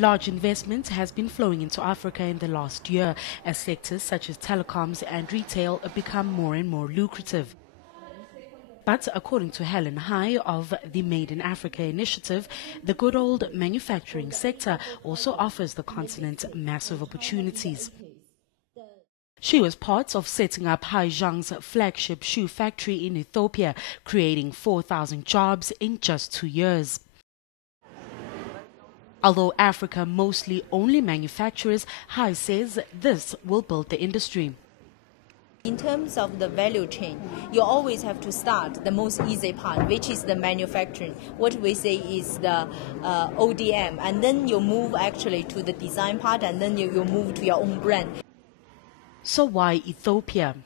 Large investment has been flowing into Africa in the last year as sectors such as telecoms and retail have become more and more lucrative. But according to Helen Hai of the Made in Africa initiative, the good old manufacturing sector also offers the continent massive opportunities. She was part of setting up Haizhang's flagship shoe factory in Ethiopia, creating 4,000 jobs in just 2 years. Although Africa mostly only manufactures, Hai says this will build the industry. In terms of the value chain, you always have to start the most easy part, which is the manufacturing. What we say is the ODM, and then you move actually to the design part, and then you move to your own brand. So why Ethiopia?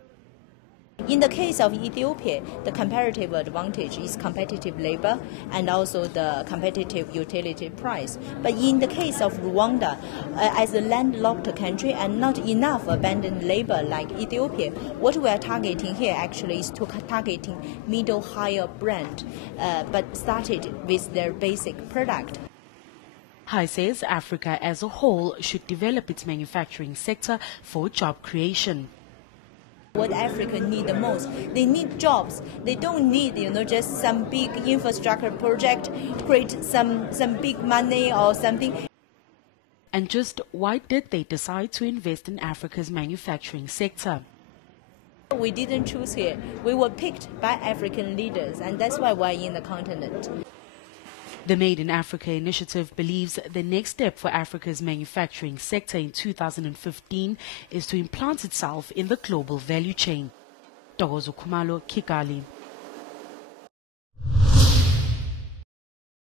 In the case of Ethiopia, the comparative advantage is competitive labor and also the competitive utility price. But in the case of Rwanda, as a landlocked country and not enough abandoned labor like Ethiopia, what we are targeting here actually is targeting middle-higher brand, but started with their basic product. Hai says Africa as a whole should develop its manufacturing sector for job creation. What Africa need the most, they need jobs. They don't need, just some big infrastructure project, create some big money or something. And just why did they decide to invest in Africa's manufacturing sector? We didn't choose here. We were picked by African leaders, and that's why we're in the continent. The Made in Africa initiative believes the next step for Africa's manufacturing sector in 2015 is to implant itself in the global value chain. Togozo Kumalo, Kigali.